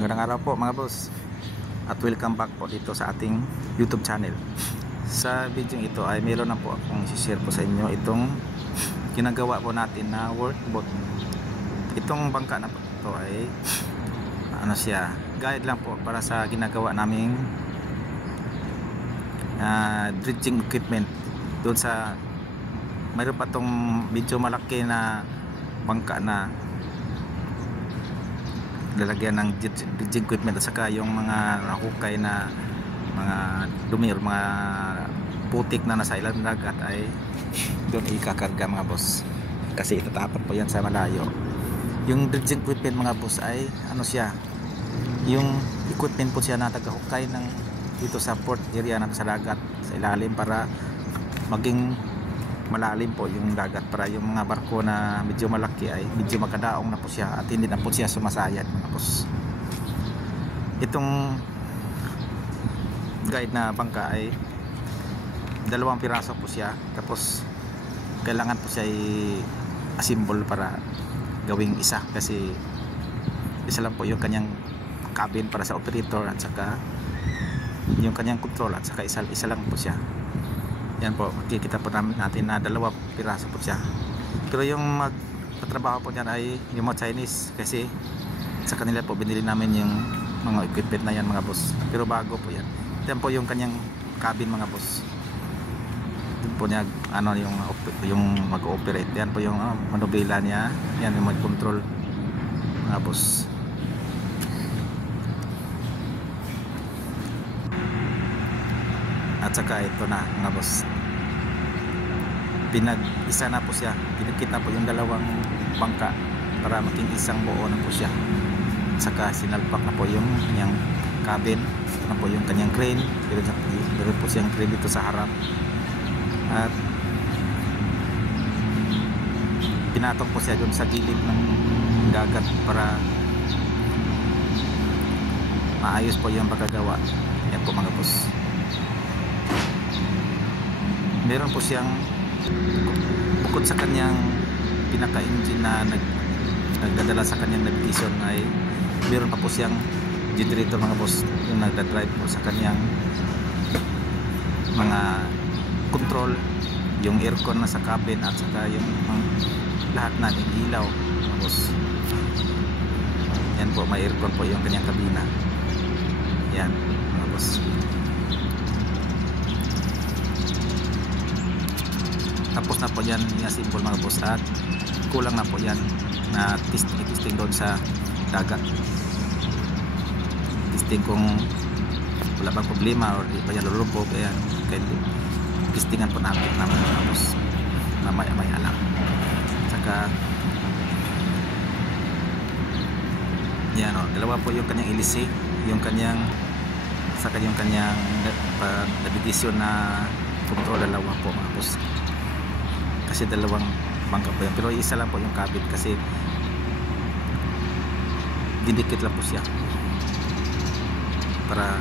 Magandang araw po mga boss at welcome back po dito sa ating YouTube channel. Sa video ito ay meron na po akong i-share po sa inyo itong ginagawa po natin na workboat. Itong bangka na po ito ay ano siya, guide lang po para sa ginagawa naming dredging equipment. Doon sa mayroon pa tong medyo malaki na bangka na lalagyan ng dredging equipment at saka yung mga hukay na mga dumi or mga putik na nasa ilang dagat ay doon ikakarga mga boss, kasi itatapat po yan sa malayo. Yung dredging equipment mga boss ay ano siya, yung equipment po siya na taga-hukay ng dito sa port area na sa dagat sa ilalim para maging malalim po yung dagat, para yung mga barko na medyo malaki ay medyo makadaong na po siya at hindi na po siya sumasayad mga boss. Itong guide na bangka ay 2 piraso po siya, tapos kailangan po siya i-assemble para gawing isa, kasi isa lang po yung kanyang cabin para sa operator at saka yung kanyang control at saka isa lang po siya. Yan po, makikita po natin na 2 piraso po siya. Pero yung magtatrabaho po dyan ay yung mga Chinese, kasi sa kanila po binili namin yung mga equipment na yan mga boss. Pero bago po yan. Yan po yung kanyang cabin mga boss. Doon po niya ano yung mag-ooperate. Yan po yung manubela niya. Yan yung mag-control mga boss. At saka ito na mga boss, pinag-isa na po siya, pinagkit na po yung 2 bangka para maging isang buo na po siya. At saka sinalpak na po yung kanyang cabin, ito na po yung kanyang crane, pero po siyang crane dito sa harap, at pinatong po siya doon sa gilid ng dagat para maayos po yung pagkagawa. Yan po mga boss. Meron po siyang, bukod sa kanyang pinaka-engine na nagdadala sa kanyang navigation, ay meron pa po siyang generator mga boss, yung nagdadrive po sa kanyang mga control, yung aircon na sa cabin at saka yung lahat na ng ilaw mga boss. Yan po, may aircon po yung kanyang kabina. Yan mga boss. Tapos na po yan yung symbol mga boss, at kulang na po yan na testing doon sa dagat. Testing kung wala bang problema or di pa yan lulubog. Ayan, kaya testingan po natin naman mga boss na maya lang. Saka yan o, 2 po yung kanyang LC, yung kanyang saka yung kanyang navigation na control, 2 po mga boss. Kasi 2 bangka po yan, pero isa lang po yung cabin kasi didikit lang po siya para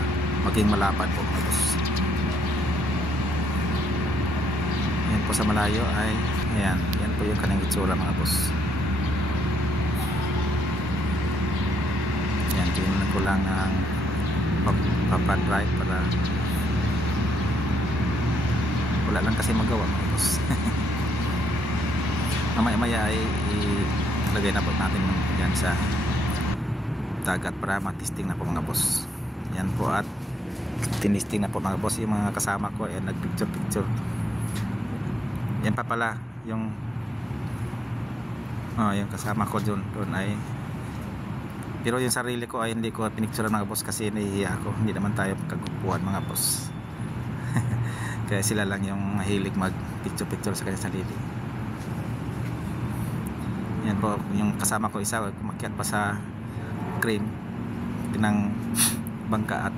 maging malapad po mga boss. Yan po sa malayo ay ayan, yan po yung kanyang itsura mga boss. Yan, tingnan ko lang ang papadrive para wala lang kasi magawa mga boss. Mamaya ay ilagay na po natin yan sa dagat para matesting na po mga boss. Yan po, at tinisting na po mga boss yung mga kasama ko ay nagpicture. Yan pa pala yung yung kasama ko doon ay, pero yung sarili ko ay hindi ko pinicture mga boss kasi nahihiya ako, hindi naman tayo magkagupuan mga boss. Kaya sila lang yung mahilig mag picture sa kanyang sarili. Yan po, yung kasama ko isa kumakyat pa sa crane ng bangka at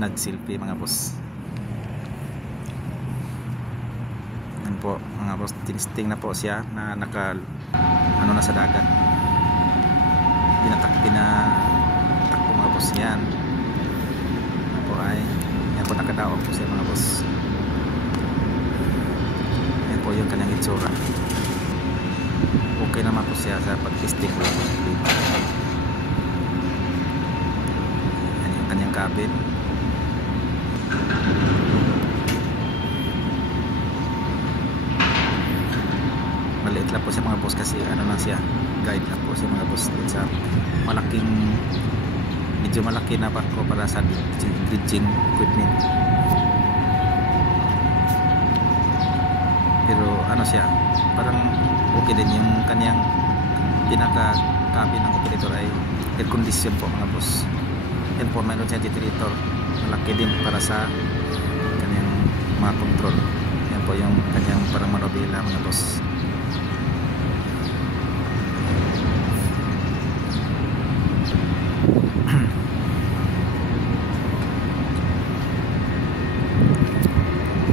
nag-selfie mga boss. Yan po mga boss, tinisting na po siya na naka ano na sa dagat. Pinatak po mga boss yan. Yan po ay, yan po nakadaog po siya mga boss. Yan po yung kanyang itsura. Okay naman po siya sa pag-testing. cabin. Maliit lang po siya mga boss kasi ano lang siya, guide lang po siya mga boss sa malaking, medyo malaki na barko para sa dredging equipment. Pero ano siya, parang okay din yung kanyang pinaka cabin ng operator ay air condition po mga boss. Yan po, mayroon siya generator, malaki din para sa kanyang mga control. Yan po yung kanyang parang manobela mga boss.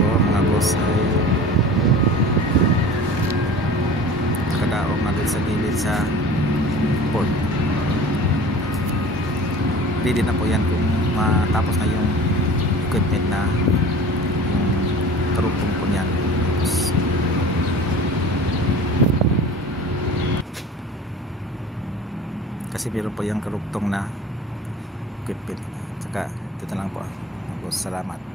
Mga boss ay nakadaong natin sa gilid sa port. Ready na po yan kung matapos na yung equipment na yung karugtong po yan. Kasi meron po yung karugtong na equipment. Saka ito na lang po. Salamat.